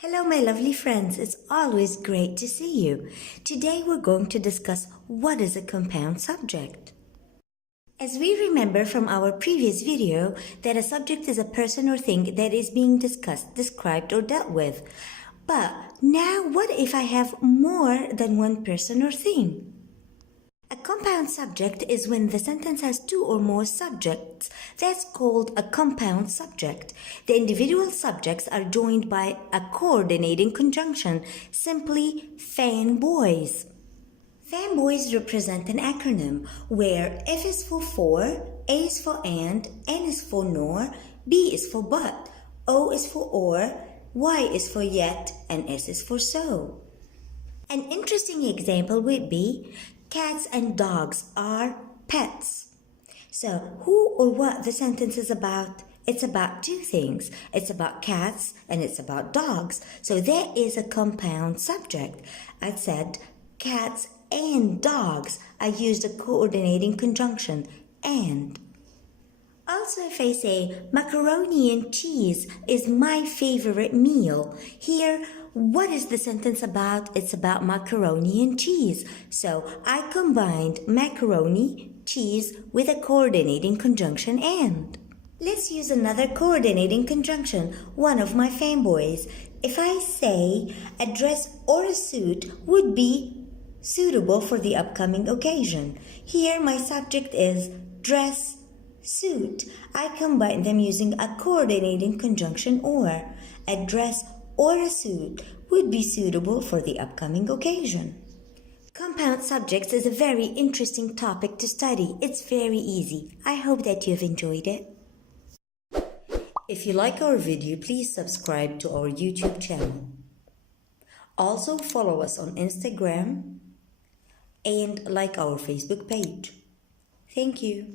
Hello, my lovely friends. It's always great to see you. Today we're going to discuss what is a compound subject. As we remember from our previous video, that a subject is a person or thing that is being discussed, described, or dealt with. But now what if I have more than one person or thing? A compound subject is when the sentence has two or more subjects. That's called a compound subject. The individual subjects are joined by a coordinating conjunction, simply fanboys. Fanboys represent an acronym where F is for, A is for and, N is for nor, B is for but, O is for or, Y is for yet, and S is for so. An interesting example would be cats and dogs are pets. So who or what the sentence is about? It's about two things. It's about cats and it's about dogs. So there is a compound subject. I said cats and dogs. I used a coordinating conjunction and. Also, if I say macaroni and cheese is my favorite meal, here, what is the sentence about? It's about macaroni and cheese. So I combined macaroni, cheese with a coordinating conjunction and. Let's use another coordinating conjunction, one of my fanboys. If I say a dress or a suit would be suitable for the upcoming occasion. Here my subject is dress, suit. I combine them using a coordinating conjunction or. A dress or a suit would be suitable for the upcoming occasion. Compound subjects is a very interesting topic to study. It's very easy. I hope that you've enjoyed it. If you like our video, please subscribe to our YouTube channel. Also follow us on Instagram and like our Facebook page. Thank you.